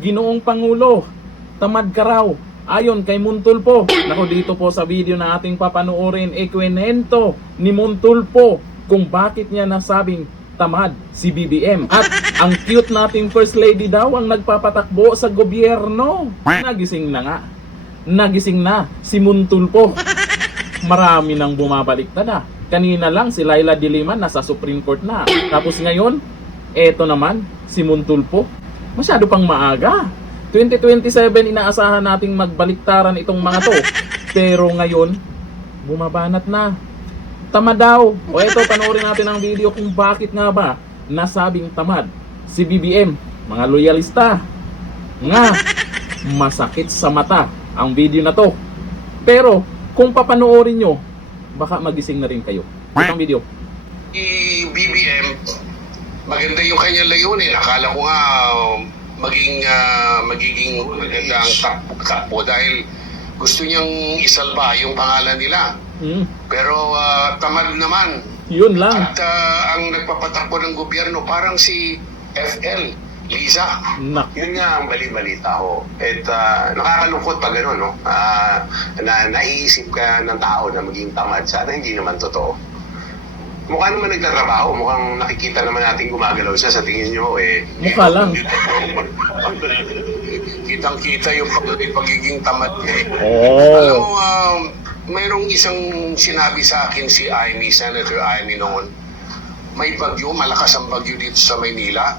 Ginoong Pangulo, tamad ka raw. Ayon kay Montulfo. Nako, dito po sa video na ating papanoorin, ikwento ni Montulfo kung bakit niya nasabing tamad si BBM. At ang cute nating First Lady daw ang nagpapatakbo sa gobyerno. Nagising na nga. Nagising na si Montulfo. Marami nang bumabaliktad na. Kanina lang si Laila de Lima nasa Supreme Court na. Tapos ngayon, eto naman si Montulfo. Masyado pang maaga. 2027 inaasahan nating magbaliktaran itong mga to. Pero ngayon, bumabanat na. Tamad daw. O eto, panoorin natin ang video kung bakit nga ba nasabing tamad si BBM. Mga loyalista. Nga, masakit sa mata ang video na to. Pero, kung papanoorin nyo, baka magising na rin kayo. Itong video. BBM, maganda yung kanyang layunin. Akala ko nga magiging maganda ang takbo dahil gusto niyang isalba yung pangalan nila. Pero tamad naman. Yun lang. At ang nagpapatakbo ng gobyerno parang si FL, Liza. Yun nga ang bali-balita ko. At nakakalungkot pag gano'n, no? Na naiisip ka ng tao na maging tamad. Sana hindi naman totoo. Mukha naman nagtatrabaho. Mukhang nakikita naman natin gumagalaw siya. Sa tingin nyo, mukha lang. Kitang-kita yung pagiging tamad niya. Oh. Alam mo, mayroong isang sinabi sa akin si Amy, Senator Amy noon. May bagyo, malakas ang bagyo dito sa Maynila.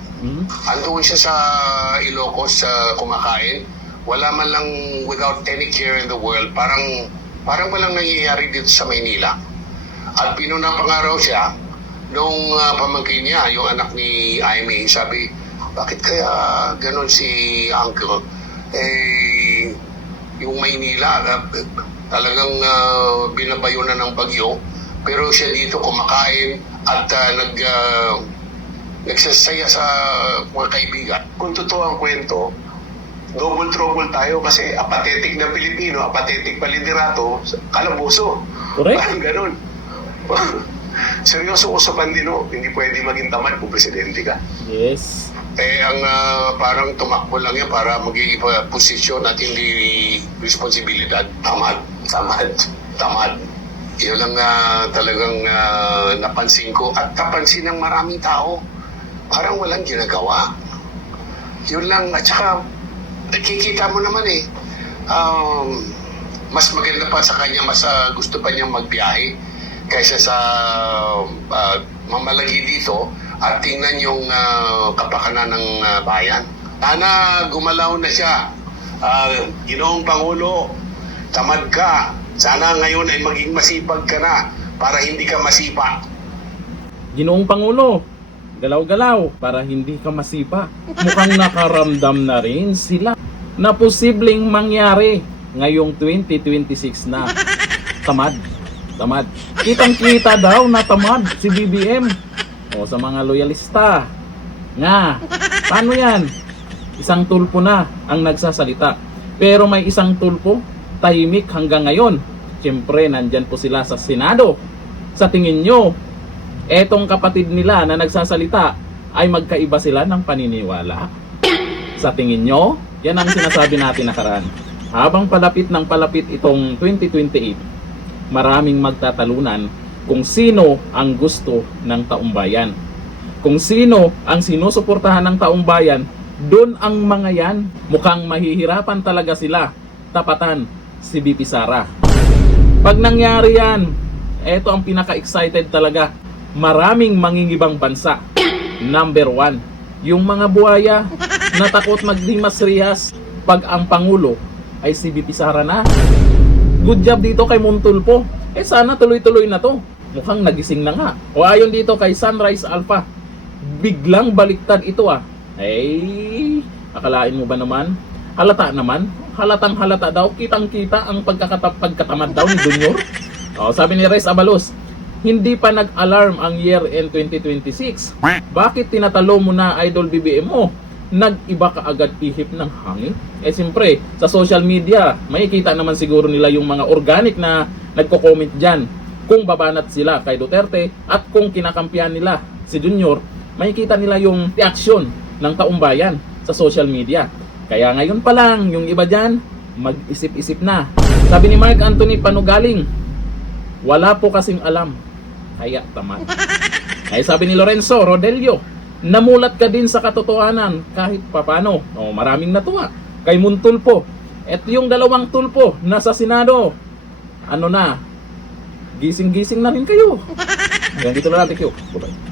Andoon siya sa Ilocos kumakain. Wala man lang, without any care in the world, parang walang nangyayari dito sa Maynila. At pinunapangaraw siya nung pamangkin niya, yung anak ni Amy, sabi, bakit kaya ganon si Uncle? Yung Maynila, talagang binabayo na ng bagyo, pero siya dito kumakain at nagsasaya sa mga kaibigan. Kung totoo ang kwento, double trouble tayo kasi apathetic na Pilipino, apathetic palidirato, kalabuso. Correct. Parang ganun. Seryoso usapan din, no? Hindi pwede maging tamad kung presidente ka. Yes. Ang parang tumakbo lang yan para magiging posisyon at hindi responsibilidad. Tamad. Yun lang talagang napansin ko at napansin ng maraming tao. Parang walang ginagawa. Yun lang. At saka, nakikita mo naman mas maganda pa sa kanya, mas gusto pa niyang magbiyahe kaysa sa mamalagi dito at tingnan yung kapakanan ng bayan. Sana gumalaw na siya. Ginoong Pangulo, tamad ka. Sana ngayon ay maging masipag ka na para hindi ka masipa. Ginoong Pangulo, galaw-galaw para hindi ka masipa. Mukhang nakaramdam na rin sila na posibleng mangyari ngayong 2026 na. Tamad. Kitang-kita daw na tamad si BBM. O sa mga loyalista. Nga, paano yan? Isang tulpo na ang nagsasalita. Pero may isang tulpo, tahimik hanggang ngayon. Siyempre, nandyan po sila sa Senado. Sa tingin nyo, etong kapatid nila na nagsasalita ay magkaiba sila ng paniniwala? Sa tingin nyo, yan ang sinasabi natin nakaraan. Habang palapit ng palapit itong 2028, maraming magtatalunan kung sino ang gusto ng taumbayan. Kung sino ang sinusuportahan ng taumbayan, doon ang mga yan. Mukhang mahihirapan talaga sila tapatan si BP Sara. Pag nangyari yan, eto ang pinaka-excited talaga. Maraming mangingibang bansa. Number 1, yung mga buhaya na takot magdimas rihas pag ang Pangulo ay si BP Sara na. Good job dito kay Montulfo. Sana tuloy-tuloy na to. Mukhang nagising na nga. O ayon dito kay Sunrise Alpha, biglang baliktad ito akalain mo ba naman? Halata naman. Halatang halata daw. Kitang-kita ang pagkatamad daw ni Junior. Sabi ni Rez Abalos, hindi pa nag-alarm ang year end 2026. Bakit tinatalo mo na Idol BBM mo? Nag-iba ka agad ihip ng hangin? Siyempre, sa social media, makikita naman siguro nila yung mga organic na nagko-comment dyan. Kung babanat sila kay Duterte at kung kinakampihan nila si Junior, makikita nila yung reaksyon ng taumbayan sa social media. Kaya ngayon pa lang, yung iba dyan, mag-isip-isip na. Sabi ni Mark Anthony Panugaling, wala po kasing alam, kaya tamad. Ay sabi ni Lorenzo Rodelio, namulat ka din sa katotohanan kahit papano. O, maraming natuwa. Kay Muntulpo, at yung dalawang tulpo nasa Senado, ano na, gising-gising na rin kayo. Hanggang dito na lang, thank you. Bye-bye.